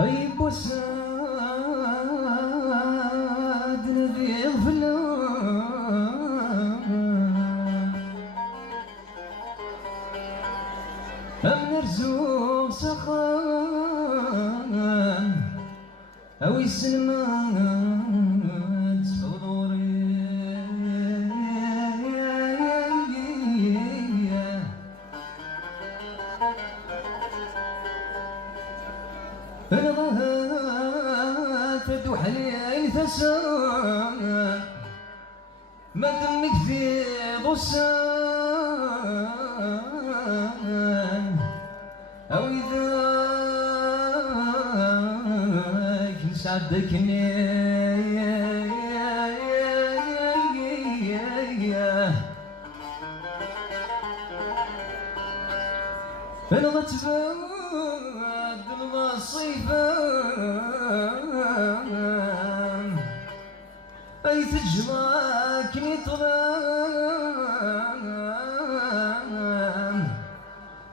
أي بوساد نبي غفلان أم نرزوق سخان أو يسلمان صدوري أنا ضهات دوحلي ثسان ما دمك في غسان أو إذا سعدكني أنا غتباد الصيفان أي تجمعكني طلان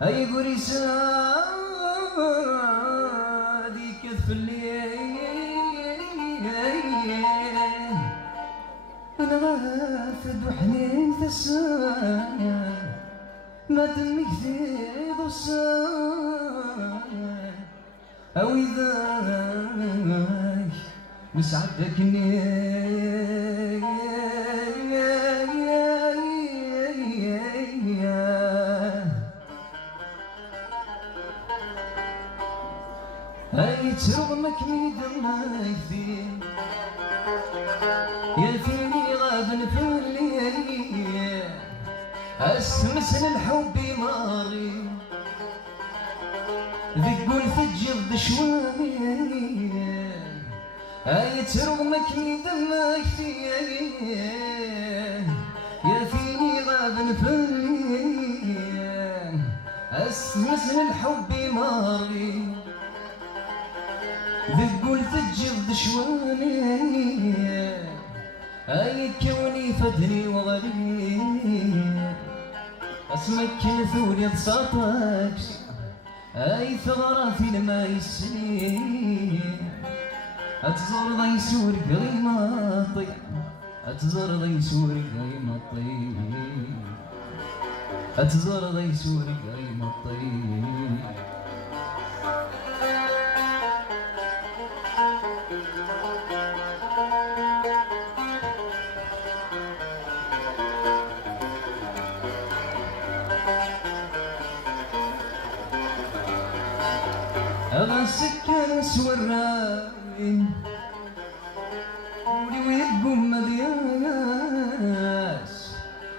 أي قريسان ديك الليل أنا غافد وحنين ثسان ما دمك في ضسان أو إذا مسعدكني هاي ترغمك ميدمك فيه يا فيني غابن في الليل أسمسن الحب ماري ذيك قول تجد شواني هاي ترغمك ميدمك فيه يا فيني غابن في الليل أسمسن الحب ماري ذيك قول تجد شواني أي كوني فدني وغريب اسمك ثوري بساطك أي ثغرة في الماء السنين أتزور ضي سوري قريمة طيب أتزور ضي سوري قريمة طيب أتزور ضي سوري قريمة طيب أغا سكان سوراين ولي ويقوم مذياس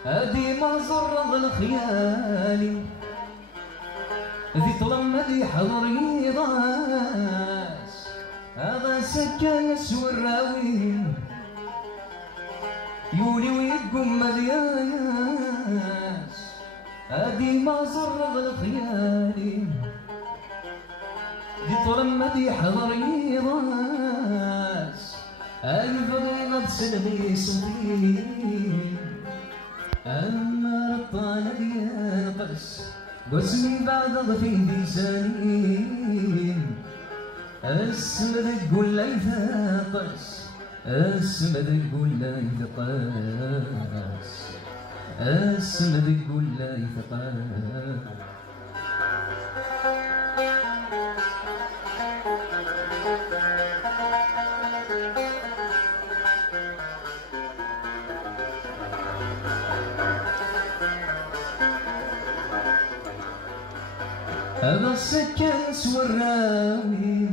هادي ما زرض الخيالي ذي طلم ذي حضري ضاس أغا سكان سوراين يولي ويقوم مذياس هادي ما زرض الخيالي دي طرمتي حضري ضاس أي فضيلة سلمي صديق أما الطالب ينقص قسمي بعد ضفي لساني اسم تقول لا يثقس اسم تقول لا يثقس اسم تقول لا يثقس هذا السكان سوراوي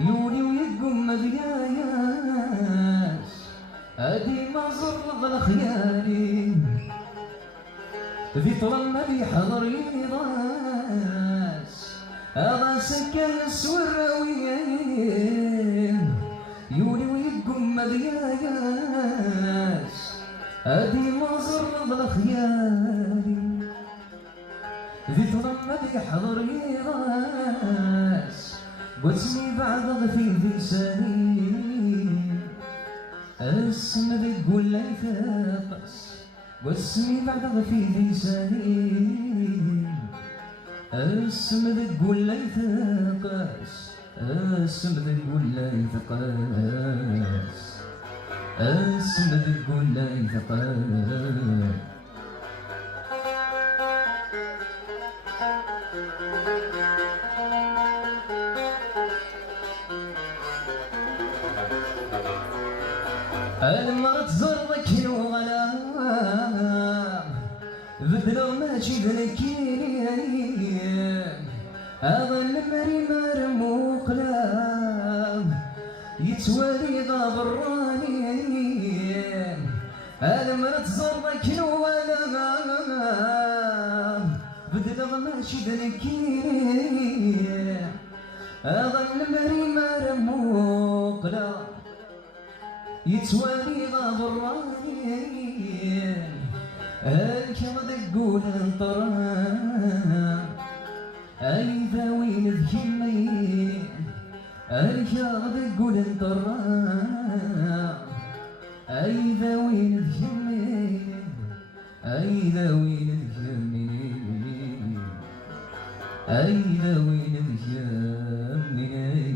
يولي ويقوم مذياس هادي ما زرض الخيالي في طلم بي حضري ضاس هذا سكان سوراوي يولي ويقوم مذياس هادي ما زرض الخيالي ذي تضمد حضري راس قسمي بعد ضفي لساني اسم ذي تقول لا يثقس واسمي بعد ضفي لساني اسم ذق ولا يثقاش، اسم ذق ولا يثقاش، اسم ذق ولا يثقاش. المرض زرك الغلا بدلو ماشي ذلكين، هذا المري مرمو قلام يتوالي غاب الرانين. المرض زرك الغلا بدلو ماشي ذلكين، هذا المري مرمو قلام يتوالي غاب الرانين. الكرد تقول انطران اي ذاوين ذهمين، الكرد تقول انطران اي ذاوين ذهمين، اي ذاوين ذهمين، اي ذاوين ذهمين.